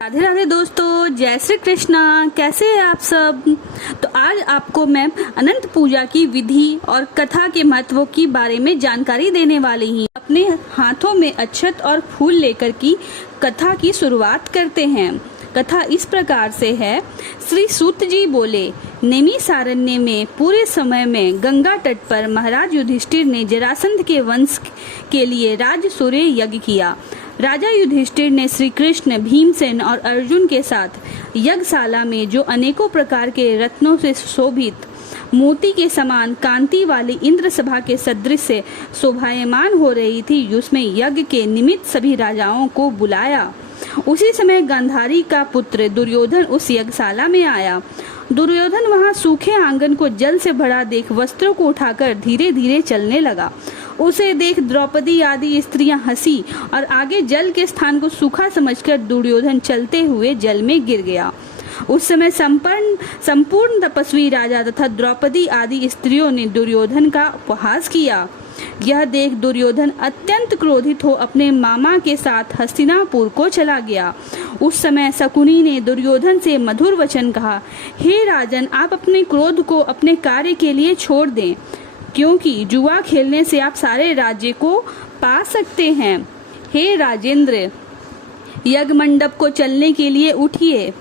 राधे राधे दोस्तों, जय श्री कृष्णा। कैसे हैं आप सब। तो आज आपको मैं अनंत पूजा की विधि और कथा के महत्व की बारे में जानकारी देने वाली हूँ। अपने हाथों में अक्षत और फूल लेकर की कथा की शुरुआत करते हैं। कथा इस प्रकार से है। श्री सूत जी बोले, नैमिषारण्य में पूरे समय में गंगा तट पर महाराज युधिष्ठिर ने जरासंध के वंश के लिए राजसूय यज्ञ किया। राजा युधिष्ठिर ने श्री कृष्ण, भीमसेन और अर्जुन के साथ यज्ञशाला में जो अनेकों प्रकार के रत्नों से शोभित मोती के समान कांति वाली इंद्र सभा के सदृश से शोभायमान हो रही थी, उसमें यज्ञ के निमित्त सभी राजाओं को बुलाया। उसी समय गांधारी का पुत्र दुर्योधन उस यज्ञशाला में आया। दुर्योधन वहां सूखे आंगन को जल से भरा देख वस्त्रों को उठाकर धीरे धीरे चलने लगा। उसे देख द्रौपदी आदि स्त्रियां हंसी और आगे जल के स्थान को सूखा समझकर दुर्योधन चलते हुए जल में गिर गया। उस समय संपूर्ण तपस्वी राजा तथा द्रौपदी आदि स्त्रियों ने दुर्योधन का उपहास किया। यह देख दुर्योधन अत्यंत क्रोधित हो अपने मामा के साथ हस्तिनापुर को चला गया। उस समय शकुनी ने दुर्योधन से मधुर वचन कहा, हे राजन, आप अपने क्रोध को अपने कार्य के लिए छोड़ दें, क्योंकि जुआ खेलने से आप सारे राज्य को पा सकते हैं। हे राजेंद्र, यज्ञ मंडप को चलने के लिए उठिए।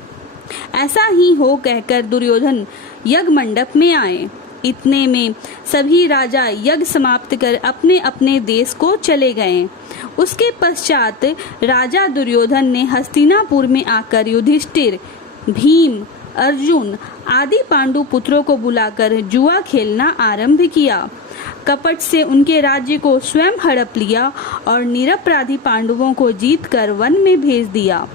ऐसा ही हो कहकर दुर्योधन यज्ञ मंडप में आए। इतने में सभी राजा यज्ञ समाप्त कर अपने अपने देश को चले गए। उसके पश्चात राजा दुर्योधन ने हस्तिनापुर में आकर युधिष्ठिर, भीम, अर्जुन आदि पांडु पुत्रों को बुलाकर जुआ खेलना आरंभ किया। कपट से उनके राज्य को स्वयं हड़प लिया और निरपराधी पांडवों को जीतकर वन में भेज दिया।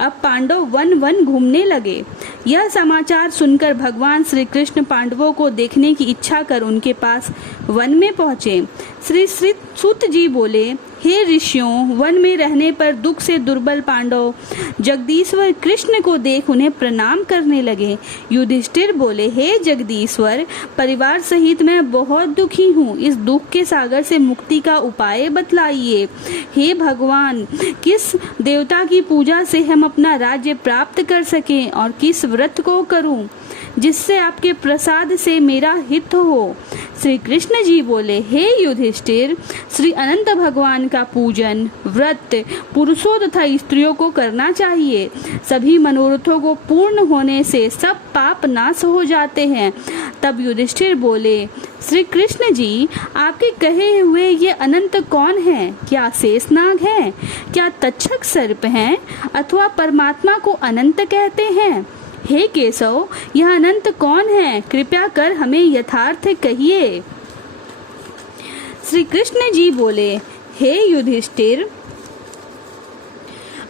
अब पांडव वन वन घूमने लगे। यह समाचार सुनकर भगवान श्री कृष्ण पांडवों को देखने की इच्छा कर उनके पास वन में पहुँचे। श्री सूत जी बोले, हे ऋषियों, वन में रहने पर दुख से दुर्बल पांडव जगदीश्वर कृष्ण को देख उन्हें प्रणाम करने लगे। युधिष्ठिर बोले, हे जगदीश्वर, परिवार सहित मैं बहुत दुखी हूँ। इस दुख के सागर से मुक्ति का उपाय बतलाइए। हे भगवान, किस देवता की पूजा से हम अपना राज्य प्राप्त कर सकें और किस व्रत को करूं जिससे आपके प्रसाद से मेरा हित हो। श्री कृष्ण जी बोले, हे युधिष्ठिर, श्री अनंत भगवान का पूजन व्रत पुरुषों तथा स्त्रियों को करना चाहिए। सभी मनोरथों को पूर्ण होने से सब पाप नाश हो जाते हैं। तब युधिष्ठिर बोले, श्री कृष्ण जी, आपके कहे हुए ये अनंत कौन है? क्या शेषनाग है? क्या तक्षक सर्प हैं? अथवा परमात्मा को अनंत कहते हैं? हे केशव, यह अनंत कौन है? कृपया कर हमें यथार्थ कहिए। श्री कृष्ण जी बोले, हे युधिष्ठिर,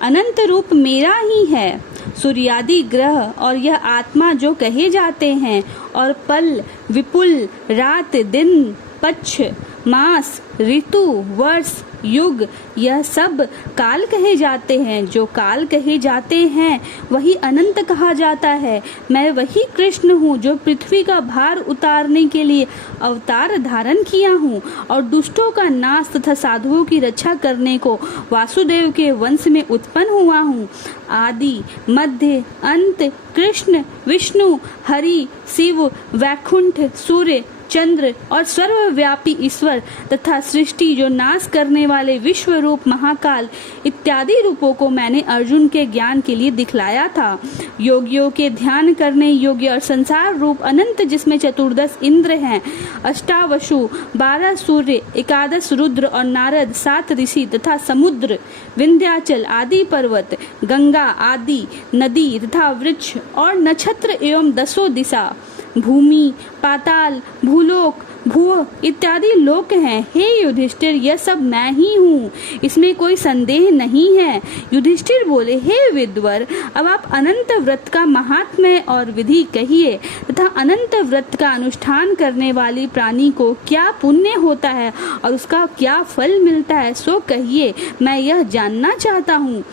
अनंत रूप मेरा ही है। सूर्यादि ग्रह और यह आत्मा जो कहे जाते हैं, और पल, विपुल, रात, दिन, पक्ष, मास, ऋतु, वर्ष, युग, यह सब काल कहे जाते हैं। जो काल कहे जाते हैं वही अनंत कहा जाता है। मैं वही कृष्ण हूँ जो पृथ्वी का भार उतारने के लिए अवतार धारण किया हूँ और दुष्टों का नाश तथा साधुओं की रक्षा करने को वासुदेव के वंश में उत्पन्न हुआ हूँ। आदि, मध्य, अंत, कृष्ण, विष्णु, हरि, शिव, वैकुंठ, सूर्य, चंद्र और सर्वव्यापी ईश्वर तथा सृष्टि जो नाश करने वाले विश्व रूप महाकाल इत्यादि रूपों को मैंने अर्जुन के ज्ञान के लिए दिखलाया था। योगियों के ध्यान करने योग्य और संसार रूप अनंत, जिसमें 14 इंद्र हैं, अष्टावसु, 12 सूर्य, 11 रुद्र और नारद, 7 ऋषि तथा समुद्र, विंध्याचल आदि पर्वत, गंगा आदि नदी तथा वृक्ष और नक्षत्र एवं 10 दिशा, भूमि, पाताल, भूलोक, भू इत्यादि लोक हैं। हे युधिष्ठिर, यह सब मैं ही हूँ, इसमें कोई संदेह नहीं है। युधिष्ठिर बोले, हे विद्वर, अब आप अनंत व्रत का महात्म्य और विधि कहिए तथा अनंत व्रत का अनुष्ठान करने वाली प्राणी को क्या पुण्य होता है और उसका क्या फल मिलता है, सो कहिए, मैं यह जानना चाहता हूँ।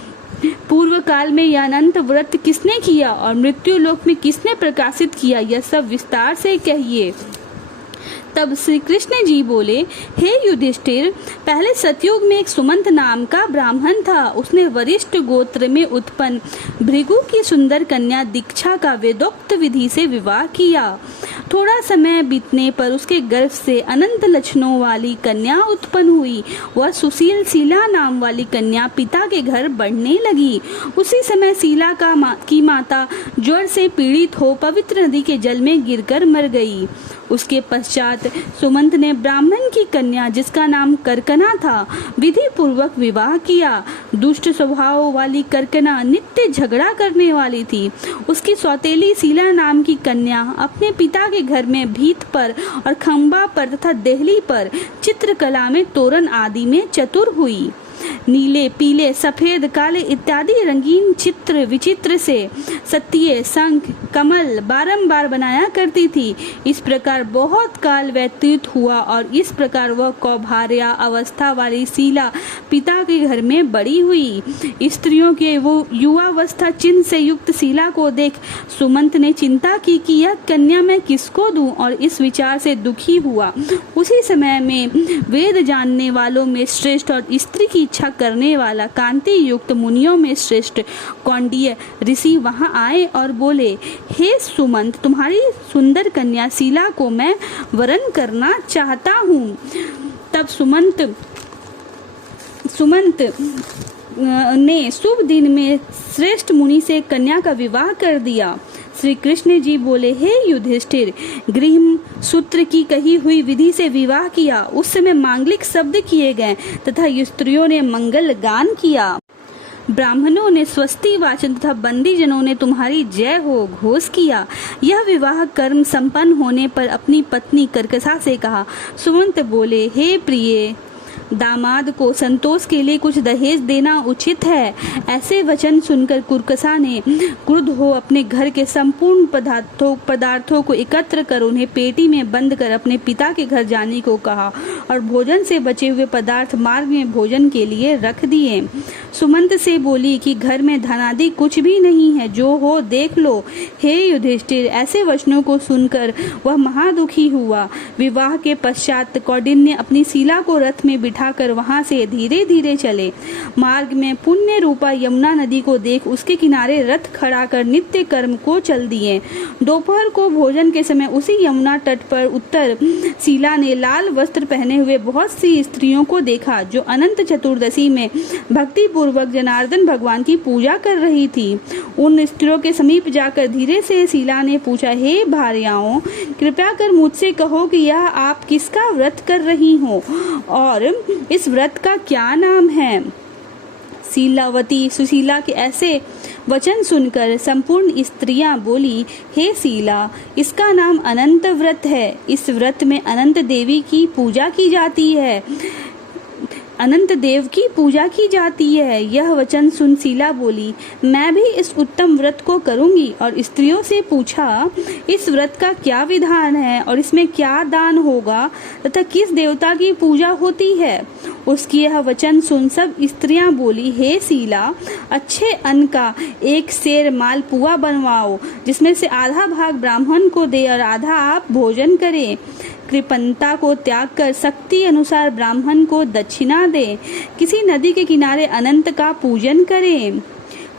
पूर्व काल में यह अनंत व्रत किसने किया और मृत्यु लोक में किसने प्रकाशित किया, यह सब विस्तार से कहिए। तब श्री कृष्ण जी बोले, हे युधिष्ठिर, पहले सतयुग में एक सुमंत नाम का ब्राह्मण था। उसने वरिष्ठ गोत्र में उत्पन्न भृगु की सुंदर कन्या दीक्षा का वेदोक्त विधि से विवाह किया। थोड़ा समय बीतने पर उसके गर्भ से अनंत लक्षणों वाली कन्या उत्पन्न हुई। वह सुशील शीला नाम वाली कन्या पिता के घर बढ़ने लगी। उसी समय शीला की माता ज्वर से पीड़ित हो पवित्र नदी के जल में गिरकर मर गई। उसके पश्चात सुमंत ने ब्राह्मण की कन्या, जिसका नाम करकना था, विधि पूर्वक विवाह किया। दुष्ट स्वभाव वाली करकना नित्य झगड़ा करने वाली थी। उसकी सौतेली शीला नाम की कन्या अपने पिता के घर में भीत पर और खंबा पर तथा देहली पर चित्रकला में, तोरण आदि में चतुर हुई। नीले, पीले, सफेद, काले इत्यादि रंगीन चित्र विचित्र से सत्ये, शंख, कमल बारंबार बनाया करती थी। इस प्रकार बहुत काल व्यतीत हुआ और इस प्रकार वह कौभार्या अवस्था वाली शीला पिता के घर में बड़ी हुई। स्त्रियों के वो युवावस्था चिन्ह से युक्त शीला को देख सुमंत ने चिंता की कि यह कन्या मैं किसको दूं, और इस विचार से दुखी हुआ। उसी समय में वेद जानने वालों में श्रेष्ठ और स्त्री की इच्छा करने वाला कांति युक्त मुनियों में श्रेष्ठ कौंडिय ऋषि वहां आए और बोले, हे सुमंत, तुम्हारी सुंदर कन्या शीला को मैं वरण करना चाहता हूँ। तब सुमंत ने शुभ दिन में श्रेष्ठ मुनि से कन्या का विवाह कर दिया। श्री कृष्ण जी बोले, हे युधिष्ठिर, गृह सूत्र की कही हुई विधि से विवाह किया। उस समय मांगलिक शब्द किए गए तथा स्त्रियों ने मंगल गान किया। ब्राह्मणों ने स्वस्ति वाचन तथा बंदी जनों ने तुम्हारी जय हो घोष किया। यह विवाह कर्म संपन्न होने पर अपनी पत्नी करकसा से कहा। सुमंत बोले, हे प्रिय, दामाद को संतोष के लिए कुछ दहेज देना उचित है। ऐसे वचन सुनकर कुरकसा ने क्रुद्ध हो अपने घर के संपूर्ण पदार्थों को एकत्र कर उन्हें पेटी में बंद कर अपने पिता के घर जाने को कहा और भोजन से बचे हुए पदार्थ मार्ग में भोजन के लिए रख दिए। सुमंत से बोली कि घर में धनादि कुछ भी नहीं है, जो हो देख लो। हे युधिष्ठिर, ऐसे वचनों को सुनकर वह महादुखी हुआ। विवाह के पश्चात कौंडिन्य अपनी शीला को रथ में बिठाकर वहां से धीरे धीरे चले। मार्ग में पुण्य रूपा यमुना नदी को देख उसके किनारे रथ खड़ा कर नित्य कर्म को चल दिए। दोपहर को भोजन के समय उसी यमुना तट पर उत्तर शीला ने लाल वस्त्र पहने हुए बहुत सी स्त्रियों को देखा, जो अनंत चतुर्दशी में भक्ति पूर्वक जनार्दन भगवान की पूजा कर रही थी। उन स्त्रियों के समीप जाकर धीरे से शीला ने पूछा, हे भार्याओं, कृपया कर मुझसे कहो कि यह आप किसका व्रत कर रही हो और इस व्रत का क्या नाम है। शीलावती सुशीला के ऐसे वचन सुनकर संपूर्ण स्त्रियां बोली, हे शीला, इसका नाम अनंत व्रत है। इस व्रत में अनंत देवी की पूजा की जाती है, अनंत देव की पूजा की जाती है। यह वचन सुन शीला बोली, मैं भी इस उत्तम व्रत को करूंगी। और स्त्रियों से पूछा, इस व्रत का क्या विधान है और इसमें क्या दान होगा तथा किस देवता की पूजा होती है। उसकी यह वचन सुन सब स्त्रियां बोली, हे शीला, अच्छे अन्न का एक सेर मालपुआ बनवाओ, जिसमें से आधा भाग ब्राह्मण को दे और आधा आप भोजन करें। कृपणता को त्याग कर शक्ति अनुसार ब्राह्मण को दक्षिणा दे। किसी नदी के किनारे अनंत का पूजन करें।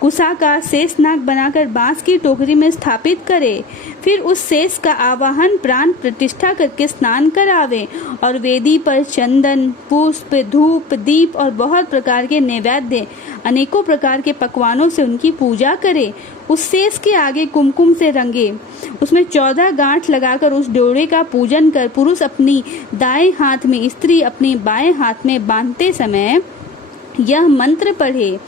कुसा का शेष नाग बनाकर बांस की टोकरी में स्थापित करे। फिर उस शेष का आवाहन प्राण प्रतिष्ठा करके स्नान करावे और वेदी पर चंदन, पुष्प, धूप, दीप और बहुत प्रकार के नैवेद्य, अनेकों प्रकार के पकवानों से उनकी पूजा करे। उस शेष के आगे कुमकुम से रंगे, उसमें 14 गांठ लगाकर उस ड्योढ़े का पूजन कर पुरुष अपनी दाएं हाथ में, स्त्री अपने बाएं हाथ में बांधते समय यह मंत्र पढ़े,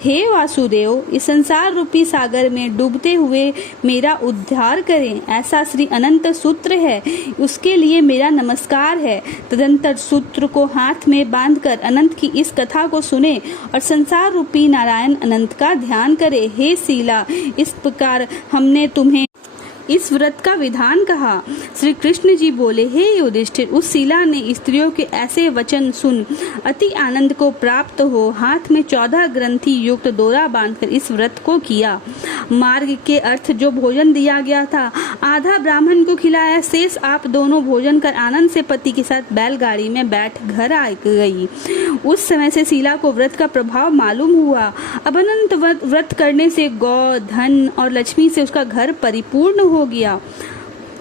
हे वासुदेव, इस संसार रूपी सागर में डूबते हुए मेरा उद्धार करें। ऐसा श्री अनंत सूत्र है, उसके लिए मेरा नमस्कार है। तदंतर सूत्र को हाथ में बांधकर अनंत की इस कथा को सुने और संसार रूपी नारायण अनंत का ध्यान करे। हे शीला, इस प्रकार हमने तुम्हें इस व्रत का विधान कहा। श्री कृष्ण जी बोले, हे युधिष्ठिर, उस शिला ने स्त्रियों के ऐसे वचन सुन अति आनंद को प्राप्त हो हाथ में 14 ग्रंथि युक्त डोरा बांधकर इस व्रत को किया। मार्ग के अर्थ जो भोजन दिया गया था आधा ब्राह्मण को खिलाया, शेष आप दोनों भोजन कर आनंद से पति के साथ बैलगाड़ी में बैठ घर आ गई। उस समय से शिला को व्रत का प्रभाव मालूम हुआ। अब अनंत व्रत करने से गौ, धन और लक्ष्मी से उसका घर परिपूर्ण हो गया।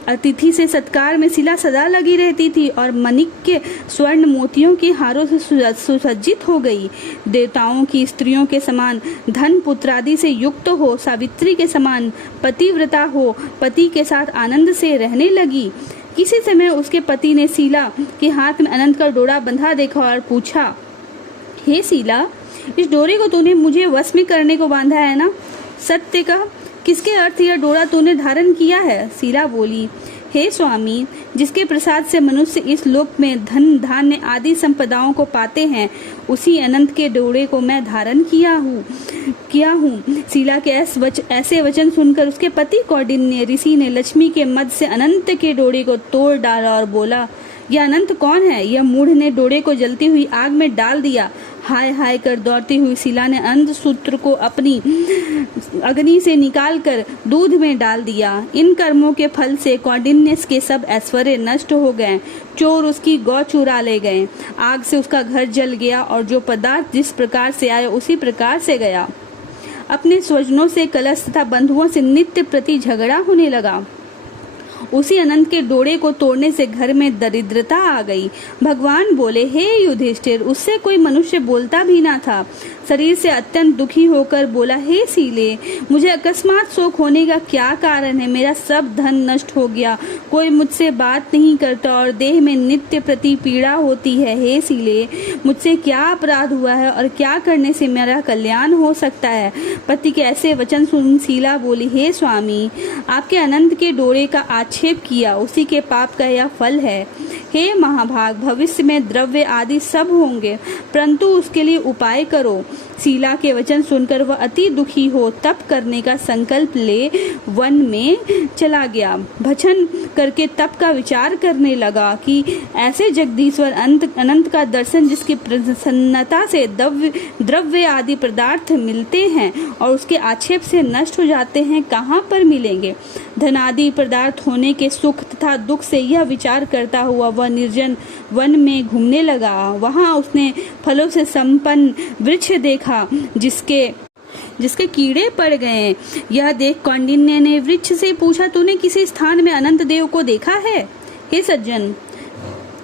अतिथि से सत्कार में शिला सदा लगी रहती थी और मणिक्य स्वर्ण मोतियों के हारों से सुसज्जित हो गई। देवताओं की स्त्रियों के समान धन पुत्रादि से युक्त हो, सावित्री के समान पतिव्रता हो, पति के साथ आनंद से रहने लगी। किसी समय उसके पति ने शिला के हाथ में अनंत का डोरा बंधा देखा और पूछा, हे शिला, इस डोरे को तूने मुझे वश में करने को बांधा है ना? सत्य कह, किसके अर्थ यह डोरा तूने धारण किया है? शिला बोली, हे स्वामी, जिसके प्रसाद से मनुष्य इस लोक में धन, धान्य आदि संपदाओं को पाते हैं, उसी अनंत के डोरे को मैं धारण किया हूँ। शिला के ऐसे वचन सुनकर उसके पति कौंडिन्य ऋषि ने लक्ष्मी के मद से अनंत के डोरे को तोड़ डाला और बोला, यह अनंत कौन है? यह मूढ़ ने डोरे को जलती हुई आग में डाल दिया। हाय हाय कर दौड़ती हुई शिला ने अनंत सूत्र को अपनी अग्नि से निकालकर दूध में डाल दिया। इन कर्मों के फल से कौंडिन्य के सब ऐश्वर्य नष्ट हो गए। चोर उसकी गौ चुरा ले गए। आग से उसका घर जल गया और जो पदार्थ जिस प्रकार से आया उसी प्रकार से गया। अपने स्वजनों से, कलश तथा बंधुओं से नित्य प्रति झगड़ा होने लगा। उसी अनंत के डोरे को तोड़ने से घर में दरिद्रता आ गई। भगवान बोले, हे युधिष्ठिर, उससे कोई मनुष्य बोलता भी ना था। शरीर से अत्यंत दुखी होकर बोला, हे शीले, मुझे अकस्मात शोक होने का क्या कारण है? मेरा सब धन नष्ट हो गया, कोई मुझसे बात नहीं करता और देह में नित्य प्रति पीड़ा होती है। हे शीले, मुझसे क्या अपराध हुआ है और क्या करने से मेरा कल्याण हो सकता है? पति के ऐसे वचन सुन शीला बोली, हे स्वामी, आपके अनंत के डोरे का आक्षेप किया, उसी के पाप का यह फल है। हे महाभाग, भविष्य में द्रव्य आदि सब होंगे, परंतु उसके लिए उपाय करो। शीला के वचन सुनकर वह अति दुखी हो तप करने का संकल्प ले वन में चला गया। भजन करके तप का विचार करने लगा कि ऐसे जगदीश्वर अनंत का दर्शन जिसकी प्रसन्नता से द्रव्य आदि पदार्थ मिलते हैं और उसके आक्षेप से नष्ट हो जाते हैं, कहाँ पर मिलेंगे? धनादि पदार्थ होने के सुख तथा दुख से यह विचार करता हुआ वह निर्जन वन में घूमने लगा। वहां उसने फलों से संपन्न वृक्ष देखा जिसके कीड़े पड़ गए। यह देख कौंडिन्य ने वृक्ष से पूछा, तूने किसी स्थान में अनंत देव को देखा है? हे सज्जन,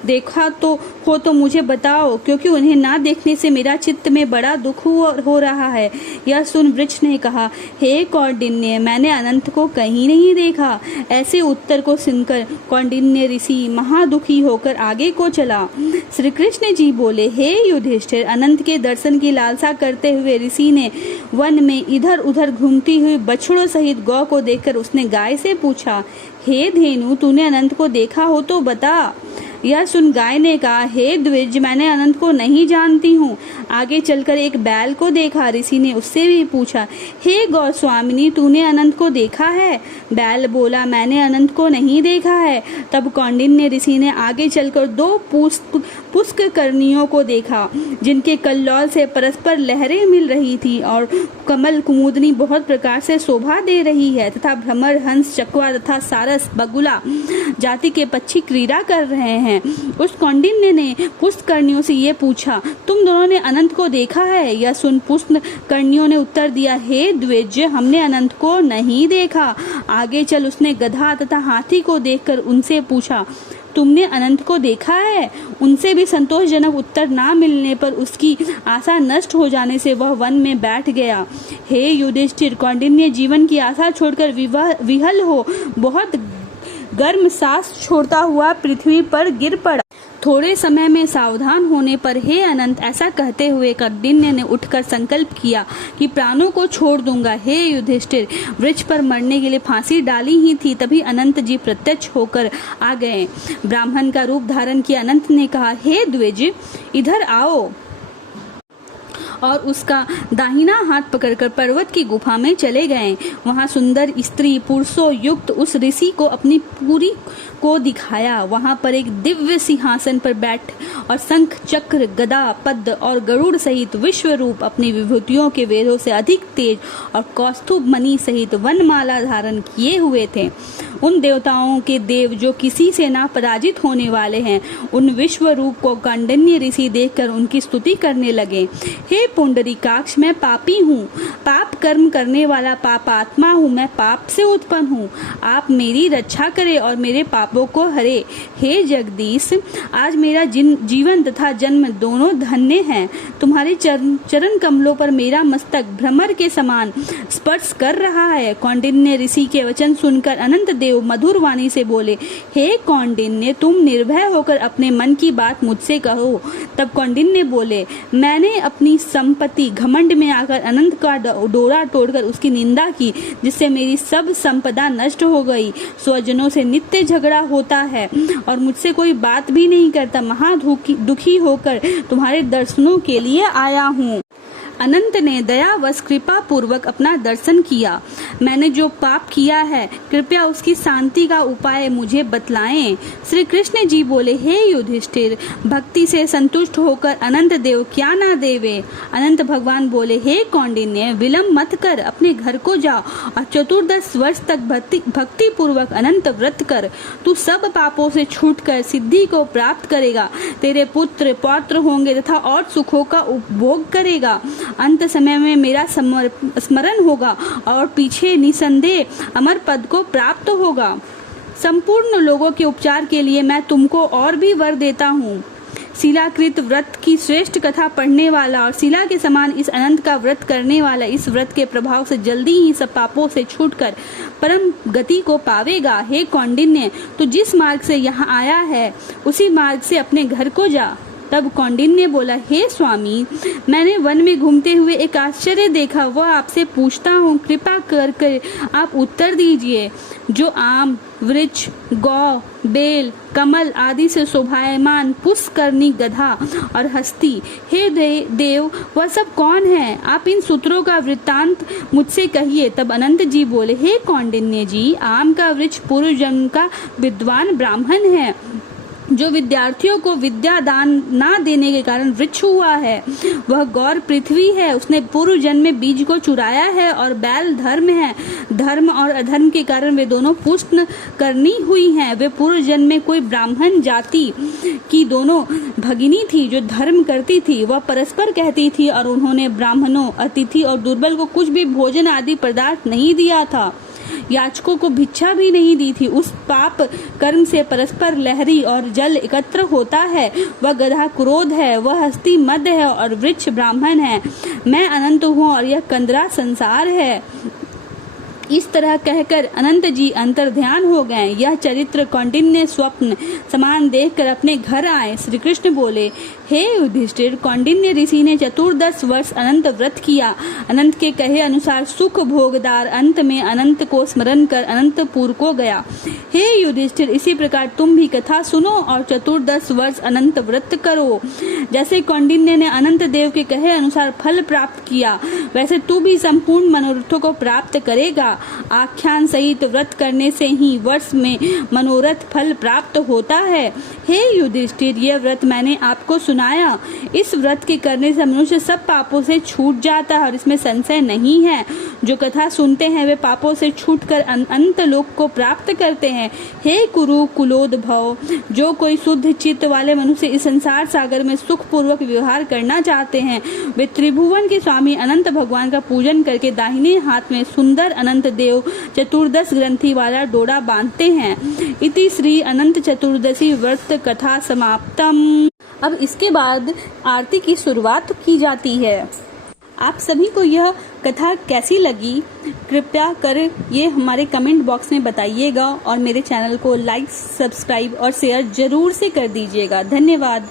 देखा तो मुझे बताओ, क्योंकि उन्हें ना देखने से मेरा चित्त में बड़ा दुख हो रहा है। यह सुन वृक्ष ने कहा, हे कौंडिन्य, मैंने अनंत को कहीं नहीं देखा। ऐसे उत्तर को सुनकर कौंडिन्य ऋषि महादुखी होकर आगे को चला। श्री कृष्ण जी बोले, हे युधिष्ठिर, अनंत के दर्शन की लालसा करते हुए ऋषि ने वन में इधर उधर घूमती हुई बछड़ों सहित गौ को देखकर उसने गाय से पूछा, हे धेनु, तूने अनंत को देखा हो तो बता। यह सुन गाय ने कहा, हे द्विज, मैंने अनंत को नहीं जानती हूँ। आगे चलकर एक बैल को देखा। ऋषि ने उससे भी पूछा, हे गौस्वामिनी, तूने अनंत को देखा है? बैल बोला, मैंने अनंत को नहीं देखा है। तब कौंडिन्य ऋषि ने आगे चलकर 2 पुष्करनियों को देखा, जिनके कल्लोल से परस्पर लहरें मिल रही थी और कमल कुमुदनी बहुत प्रकार से शोभा दे रही है तथा भ्रमर, हंस, चकवा तथा सारस, बगुला जाति के पक्षी क्रीड़ा कर रहे हैं। उस कौंडिन्य ने पुष्करनियों से ये पूछा, तुम दोनों ने अनंत को देखा है? यह सुन पुष्करनियों ने उत्तर दिया, हे द्विज, हमने अनंत को नहीं देखा। आगे चल उसने गधा तथा हाथी को देखकर उनसे पूछा, तुमने अनंत को देखा है? उनसे भी संतोषजनक उत्तर ना मिलने पर उसकी आशा नष्ट हो जाने से वह वन में बैठ गया। हे युधिष्ठिर, कौंडिन्य जीवन की आशा छोड़कर विहल हो बहुत गर्म सांस छोड़ता हुआ पृथ्वी पर गिर पड़ा। थोड़े समय में सावधान होने पर, हे अनंत, ऐसा कहते हुए कौंडिन्य ने उठकर संकल्प किया कि प्राणों को छोड़ दूंगा। हे युधिष्ठिर, वृक्ष पर मरने के लिए फांसी डाली ही थी, तभी अनंत जी प्रत्यक्ष होकर आ गए। ब्राह्मण का रूप धारण किया अनंत ने कहा, हे द्विज, इधर आओ और उसका दाहिना हाथ पकड़कर पर्वत की गुफा में चले गए। वहां सुंदर स्त्री पुरुषों युक्त उस ऋषि को अपनी पूरी को दिखाया। वहां पर एक दिव्य सिंहासन पर बैठ और शंख चक्र गदा पद्म और गरुड़ सहित विश्व रूप अपनी विभूतियों के वेदों से अधिक तेज और कौस्तुभ मणि सहित वनमाला धारण किए हुए थे। उन देवताओं के देव जो किसी से ना पराजित होने वाले हैं, उन विश्व रूप को कौंडिन्य ऋषि देखकर उनकी स्तुति करने लगे। हे पुंडरीकाक्ष, मैं पापी हूँ, पाप कर्म करने वाला पापात्मा हूँ, मैं पाप से उत्पन्न हूँ। आप मेरी रक्षा करें और मेरे पापों को हरे। हे जगदीश, आज मेरा जीवन तथा जन्म दोनों धन्य हैं। तुम्हारे चरण कमलों पर मेरा मस्तक भ्रमर के समान स्पर्श कर रहा है। कौंडिन्य ऋषि के वचन सुनकर अनंत देव मधुर वाणी से बोले, हे कौंडिन्य, तुम निर्भय होकर अपने मन की बात मुझसे कहो। तब कौंडिन्य बोले, मैंने अपनी संपत्ति घमंड में आकर अनंत का डोरा तोड़कर उसकी निंदा की, जिससे मेरी सब संपदा नष्ट हो गई। स्वजनों से नित्य झगड़ा होता है और मुझसे कोई बात भी नहीं करता। महादुखी होकर तुम्हारे दर्शनों के लिए आया हूँ। अनंत ने दयावश कृपा पूर्वक अपना दर्शन किया। मैंने जो पाप किया है, कृपया उसकी शांति का उपाय मुझे बतलाएं। श्री कृष्ण जी बोले, हे युधिष्ठिर, भक्ति से संतुष्ट होकर अनंत देव क्या ना देवे। अनंत भगवान बोले, हे कौंडिन्य, विलंब मत कर, अपने घर को जाओ और 14 वर्ष तक भक्ति पूर्वक अनंत व्रत कर। तू सब पापों से छूटकर सिद्धि को प्राप्त करेगा। तेरे पुत्र पौत्र होंगे तथा और सुखों का उपभोग करेगा। अंत समय में मेरा स्मरण होगा और पीछे निसंदेह अमर पद को प्राप्त होगा। संपूर्ण लोगों के उपचार के लिए मैं तुमको और भी वर देता हूँ। शिलाकृत व्रत की श्रेष्ठ कथा पढ़ने वाला और शिला के समान इस अनंत का व्रत करने वाला इस व्रत के प्रभाव से जल्दी ही सब पापों से छूटकर परम गति को पावेगा। हे कौंडिन्य, तू जिस मार्ग से यहाँ आया है उसी मार्ग से अपने घर को जा। तब कौंडिन्य बोला, हे स्वामी, मैंने वन में घूमते हुए एक आश्चर्य देखा, वह आपसे पूछता हूँ, कृपा करके आप उत्तर दीजिए। जो आम वृक्ष, गौ, बेल, कमल आदि से शोभायमान पुष्करणी, गधा और हस्ती, हे देव, वह सब कौन है? आप इन सूत्रों का वृत्तांत मुझसे कहिए। तब अनंत जी बोले, हे कौंडिन्य जी, आम का वृक्ष पूर्व जन्म का विद्वान ब्राह्मण है, जो विद्यार्थियों को विद्या दान ना देने के कारण वृक्ष हुआ है। वह गौर पृथ्वी है, उसने पूर्व जन्म में बीज को चुराया है। और बैल धर्म है, धर्म और अधर्म के कारण वे दोनों पुष्ट करनी हुई हैं। वे पूर्व जन्म में कोई ब्राह्मण जाति की दोनों भगिनी थी जो धर्म करती थी। वह परस्पर कहती थी और उन्होंने ब्राह्मणों, अतिथि और दुर्बल को कुछ भी भोजन आदि पदार्थ नहीं दिया था, याचकों को भिक्षा भी नहीं दी थी। उस पाप कर्म से परस्पर लहरी और जल एकत्र होता है। वह गधा क्रोध है, वह हस्ती मद है और वृक्ष ब्राह्मण है। मैं अनंत हूँ और यह कंदरा संसार है। इस तरह कहकर अनंत जी अंतर ध्यान हो गए। यह चरित्र कौंडिन्य स्वप्न समान देखकर अपने घर आए। श्री कृष्ण बोले, हे युधिष्ठिर, कौंडिन्य ऋषि ने 14 वर्ष अनंत व्रत किया। अनंत के कहे अनुसार सुख भोगदार अंत में अनंत को स्मरण कर अनंतपुर को गया। हे युधिष्ठिर, इसी प्रकार तुम भी कथा सुनो और 14 वर्ष अनंत व्रत करो। जैसे कौंडिन्य ने अनंत देव के कहे अनुसार फल प्राप्त किया, वैसे तू भी संपूर्ण मनोरथों को प्राप्त करेगा। आख्यान सहित व्रत करने से ही वर्ष में मनोरथ फल प्राप्त होता है। हे युधिष्ठिर, यह व्रत मैंने आपको सुनाया। इस व्रत के करने से मनुष्य सब पापों से छूट जाता है और इसमें संशय नहीं है। जो कथा सुनते हैं वे पापों से छूटकर अनंत लोक को प्राप्त करते हैं। हे कुरु कुलोद्भव, जो कोई शुद्ध चित्त वाले मनुष्य इस संसार सागर में सुख पूर्वक व्यवहार करना चाहते हैं, वे त्रिभुवन के स्वामी अनंत भगवान का पूजन करके दाहिने हाथ में सुंदर अनंत देव 14 ग्रंथि वाला डोरा बांधते हैं। इति श्री अनंत चतुर्दशी व्रत कथा समाप्तम। अब इसके बाद आरती की शुरुआत की जाती है। आप सभी को यह कथा कैसी लगी, कृपया कर ये हमारे कमेंट बॉक्स में बताइएगा और मेरे चैनल को लाइक, सब्सक्राइब और शेयर जरूर से कर दीजिएगा। धन्यवाद।